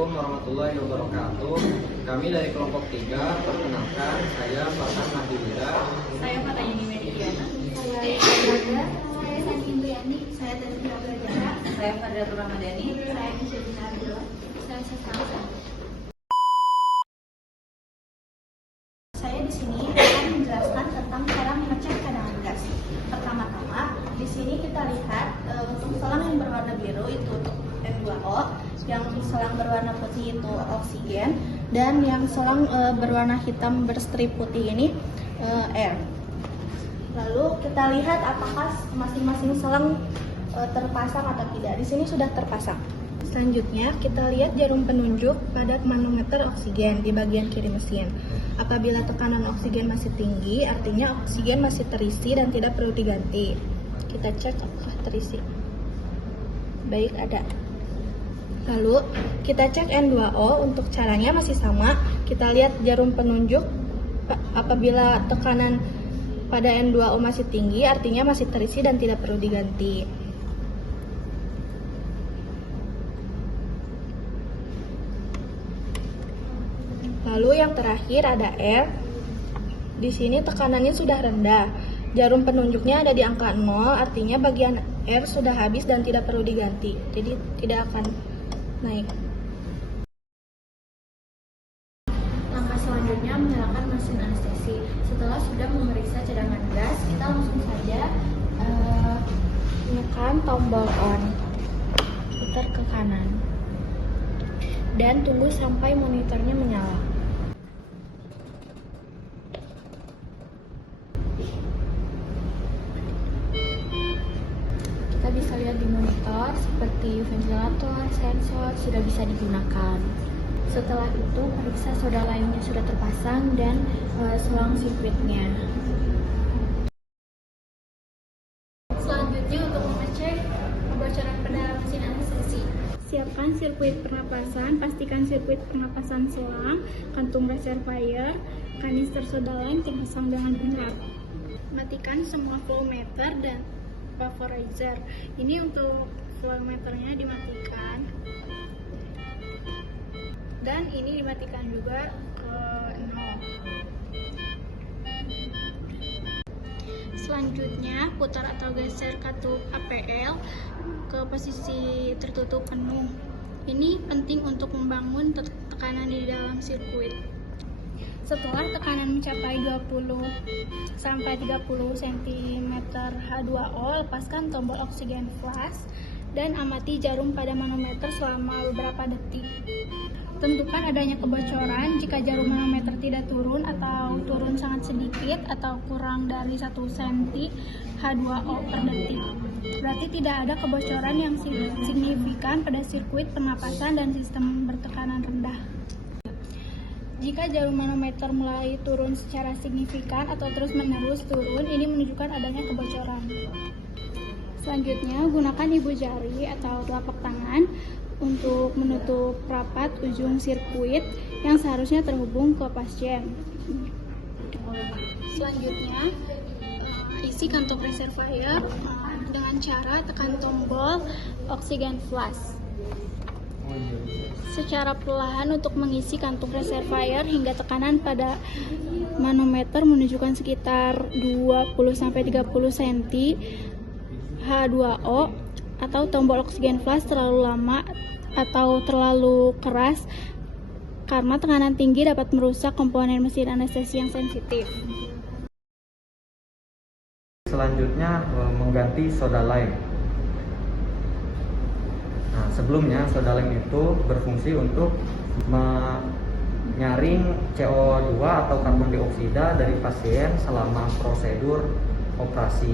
Assalamualaikum warahmatullahi wabarakatuh. Kami dari kelompok 3, perkenalkan saya Farhan Nahdilila. Saya Fatayani Mediana. Saya Raja. Saya Sani Indriani. Saya Tazmira Belajar. Saya Fadlatul Ramadhani. Saya Misyadina Abdullah. Saya Sasana. Saya di sini akan menjelaskan tentang cara mengecek cadangan gas. Pertama-tama, di sini kita lihat untuk selang yang berwarna biru itu untuk N2O, yang selang berwarna putih itu oksigen, dan yang selang berwarna hitam berstrip putih ini air. Lalu kita lihat apakah masing-masing selang terpasang atau tidak. Di sini sudah terpasang. Selanjutnya kita lihat jarum penunjuk pada manometer oksigen di bagian kiri mesin. Apabila tekanan oksigen masih tinggi, artinya oksigen masih terisi dan tidak perlu diganti. Kita cek apakah terisi. Baik, ada. Lalu kita cek N2O. Untuk caranya masih sama. Kita lihat jarum penunjuk. Apabila tekanan pada N2O masih tinggi, artinya masih terisi dan tidak perlu diganti. Lalu yang terakhir ada R. Di sini tekanannya sudah rendah. Jarum penunjuknya ada di angka 0, artinya bagian R sudah habis dan tidak perlu diganti. Jadi tidak akan naik. Langkah selanjutnya menyalakan mesin anestesi. Setelah sudah memeriksa cadangan gas, kita langsung saja menekan tombol on, putar ke kanan, dan tunggu sampai monitornya menyala. Kita bisa lihat di monitor seperti ventilator, sensor sudah bisa digunakan. Setelah itu periksa soda lainnya sudah terpasang dan selang sirkuitnya. Selanjutnya untuk mengecek kebocoran pada mesin anestesi. Siapkan sirkuit pernapasan, pastikan sirkuit pernapasan selang, kantung reservoir, kanister soda lime terpasang dengan benar. Matikan semua flow meter dan vaporizer. Ini untuk flow meternya dimatikan. Dan ini dimatikan juga ke 0. Selanjutnya putar atau geser katup APL ke posisi tertutup penuh. Ini penting untuk membangun tekanan di dalam sirkuit. Setelah tekanan mencapai 20 sampai 30 cm H2O, lepaskan tombol oksigen flash dan amati jarum pada manometer selama beberapa detik. Tentukan adanya kebocoran jika jarum manometer tidak turun atau turun sangat sedikit atau kurang dari 1 cm H2O per detik. Berarti tidak ada kebocoran yang signifikan pada sirkuit pernapasan dan sistem bertekanan rendah. Jika jarum manometer mulai turun secara signifikan atau terus-menerus turun, ini menunjukkan adanya kebocoran. Selanjutnya, gunakan ibu jari atau telapak tangan untuk menutup rapat ujung sirkuit yang seharusnya terhubung ke pasien. Selanjutnya, isi kantung reservoir dengan cara tekan tombol oksigen flash secara perlahan untuk mengisi kantung reservoir hingga tekanan pada manometer menunjukkan sekitar 20-30 cm H2O, atau tombol oksigen flash terlalu lama atau terlalu keras karena tekanan tinggi dapat merusak komponen mesin anestesi yang sensitif. Selanjutnya mengganti soda lime. Nah, sebelumnya soda lime itu berfungsi untuk menyaring CO2 atau karbon dioksida dari pasien selama prosedur operasi.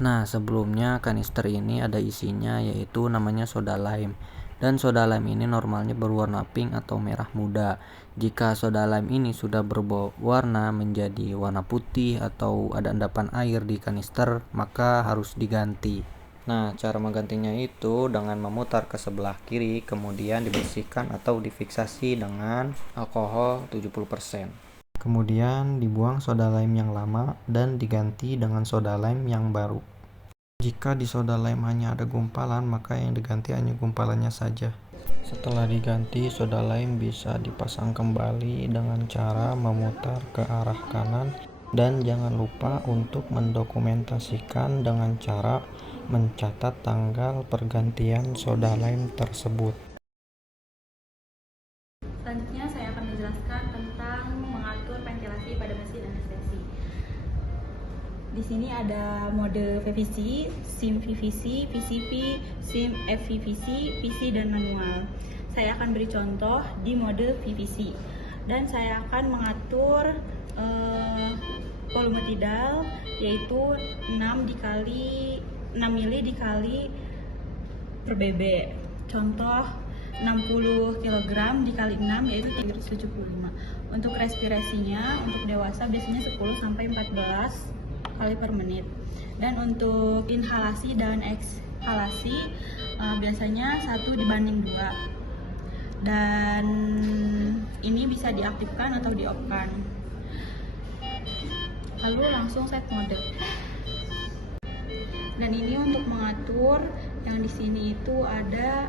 Nah, sebelumnya kanister ini ada isinya, yaitu namanya soda lime. Dan soda lime ini normalnya berwarna pink atau merah muda. Jika soda lime ini sudah berwarna menjadi warna putih atau ada endapan air di kanister, maka harus diganti. Nah, cara menggantinya itu dengan memutar ke sebelah kiri, kemudian dibersihkan atau difiksasi dengan alkohol 70%. Kemudian dibuang soda lime yang lama dan diganti dengan soda lime yang baru. Jika di soda lime hanya ada gumpalan, maka yang diganti hanya gumpalannya saja. Setelah diganti, soda lime bisa dipasang kembali dengan cara memutar ke arah kanan, dan jangan lupa untuk mendokumentasikan dengan cara mencatat tanggal pergantian soda lime tersebut. Selanjutnya saya akan menjelaskan tentang mengatur ventilasi pada mesin anestesi. Di sini ada mode PVC, SIM PVC, PCP, SIM FVVC, PC, dan manual. Saya akan beri contoh di mode PVC, dan saya akan mengatur volume tidal, yaitu 6 mili dikali per BB. Contoh 60 kg dikali 6 yaitu 375. Untuk respirasinya untuk dewasa biasanya 10 sampai 14 kali per menit. Dan untuk inhalasi dan ekshalasi biasanya 1:2. Dan ini bisa diaktifkan atau di-off-kan. Lalu langsung set mode. Dan ini untuk mengatur yang di sini itu ada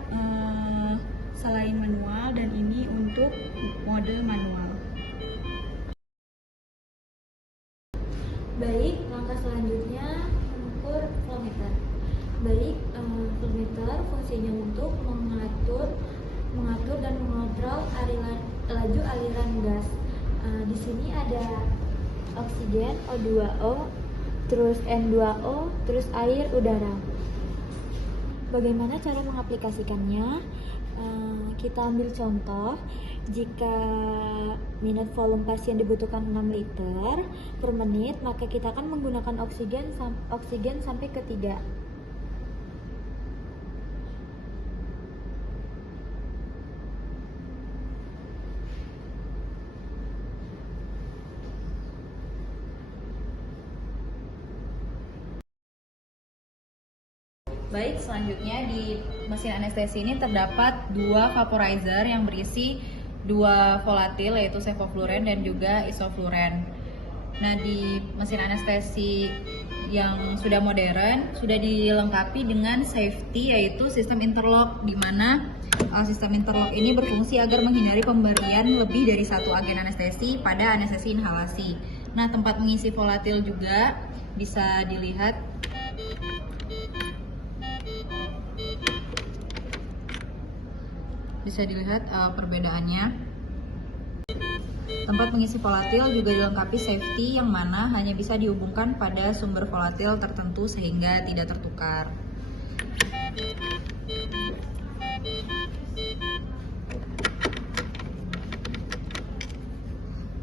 selain manual, dan ini untuk mode manual. Baik, langkah selanjutnya mengukur flow meter. Baik, flow meter fungsinya untuk mengatur dan mengontrol laju aliran gas. Di sini ada oksigen O2O, terus N2O, terus air udara. Bagaimana cara mengaplikasikannya? Kita ambil contoh, jika minute volume pasien dibutuhkan 6 liter per menit, maka kita akan menggunakan oksigen sampai ke 3. Baik, selanjutnya di mesin anestesi ini terdapat 2 vaporizer yang berisi 2 volatil, yaitu sevofluren dan juga isofluren. Nah, di mesin anestesi yang sudah modern sudah dilengkapi dengan safety, yaitu sistem interlock, di mana sistem interlock ini berfungsi agar menghindari pemberian lebih dari 1 agen anestesi pada anestesi inhalasi. Nah, tempat mengisi volatil juga bisa dilihat. Perbedaannya. Tempat mengisi volatil juga dilengkapi safety, yang mana hanya bisa dihubungkan pada sumber volatil tertentu sehingga tidak tertukar.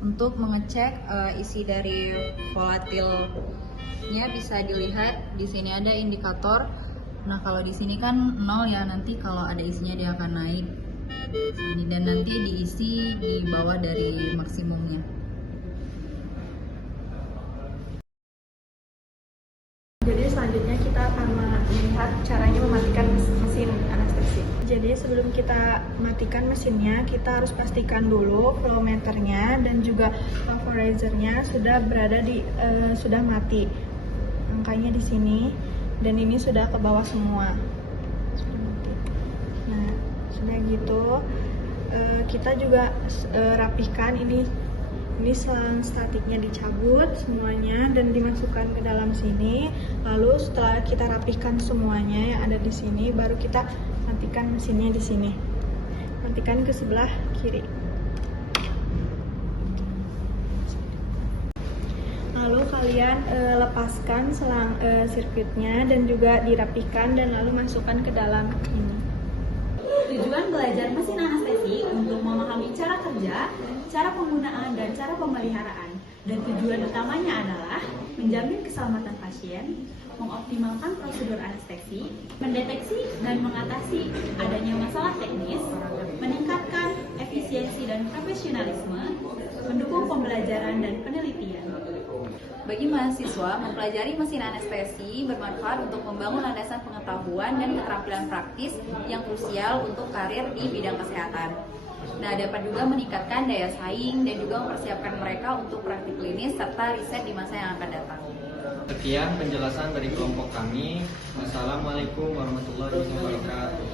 Untuk mengecek isi dari volatilnya bisa dilihat di sini ada indikator. Nah, kalau di sini kan 0 ya, nanti kalau ada isinya dia akan naik sini, dan nanti diisi di bawah dari maksimumnya. Jadi selanjutnya kita akan melihat caranya mematikan mesin anestesi. Jadi sebelum kita matikan mesinnya, kita harus pastikan dulu flow meternya dan juga vaporizernya sudah mati. Angkanya di sini, dan ini sudah ke bawah semua. Sudah mati. Nah, sudah gitu kita juga rapihkan ini selang statiknya dicabut semuanya dan dimasukkan ke dalam sini. Lalu setelah kita rapihkan semuanya yang ada di sini, baru kita matikan mesinnya di sini. Matikan ke sebelah kiri. Lalu kalian lepaskan selang sirkuitnya dan juga dirapihkan, dan lalu masukkan ke dalam ini. Tujuan belajar mesin anestesi untuk memahami cara kerja, cara penggunaan, dan cara pemeliharaan. Dan tujuan utamanya adalah menjamin keselamatan pasien, mengoptimalkan prosedur anestesi, mendeteksi dan mengatasi adanya masalah teknis, meningkatkan efisiensi dan profesionalisme, mendukung pembelajaran dan penelitian. Bagi mahasiswa, mempelajari mesin anestesi bermanfaat untuk membangun landasan pengetahuan dan keterampilan praktis yang krusial untuk karir di bidang kesehatan. Nah, dapat juga meningkatkan daya saing dan juga mempersiapkan mereka untuk praktik klinis serta riset di masa yang akan datang. Sekian penjelasan dari kelompok kami. Wassalamualaikum warahmatullahi wabarakatuh.